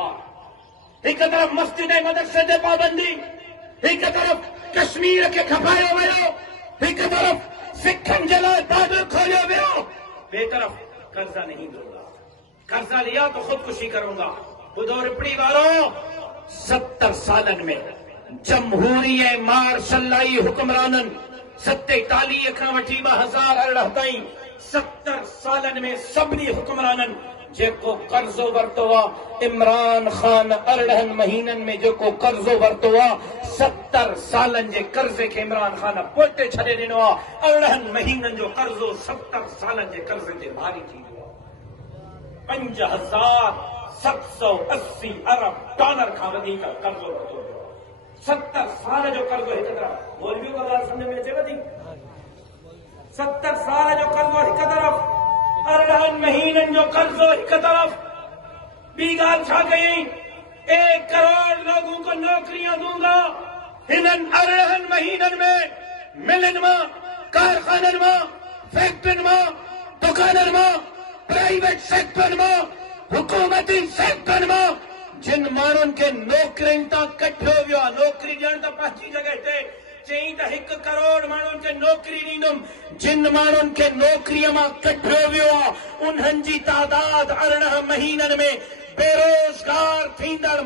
वार। एक तरफ़ मस्जिद मदरसे ते पाबंदी, एक तरफ़ कश्मीर के खपायो वियो, एक तरफ़ सिखन जे लाइ बॉर्डर खोलियो वियो, ॿिए तरफ़ कर्जा नहीं दूंगा, कर्जा लिया तो खुदकुशी करूंगा। ॿुधो रिपड़ी वारो, 70 सालन में जमहूरी मार्शलाई हुक्मराननि 47 खां वठी 2018 ताईं 70 सालन में सभिनी हुक्मराननि जेको कर्ज़ो वरितो आहे, इमरान ख़ान 18 महीननि में जेको कर्ज़ो वरितो आहे, 70 सालनि जे कर्ज़े खे इमरान ख़ान पोइते छॾे ॾिनो आहे। 18 महीननि जो कर्ज़ो 70 सालनि जे कर्ज़े ते भारी थी वियो आहे। 5780 अरब डॉलर खां वधीक कर्ज़ो वरितो वियो आहे। 70 साल जो कर्ज़ो हिकु तरफ़, मौलवियों का ॻाल्हि सम्झ में अचेव थी? 70 साल जो कर्ज़ो हिकु तरफ़, 18 महीननि जो कर्ज़ो हिकु तरफ़। ॿी ॻाल्हि छा कयईं? 1 करोड़ लोगों को नौकरियां दूंगा। हिननि 18 महीननि में मिलनि मां, कारखाननि मां, फैक्ट्रियुनि मां, दुकाननि मां, प्राइवेट सेक्टर मां, हुकूमती सेक्टर मां जिन माण्हुनि खे नौकरियुनि तां कढियो वियो आहे, नौकरी ॾियण त पंहिंजी जॻह ते, चई त 1 करोड़ माण्हुनि खे नौकरी ॾींदुमि। जिन माण्हुनि खे नौकरीअ मां कढियो वियो आहे, उन्हनि जी तादाद 18 महीननि में बेरोज़गार थींदड़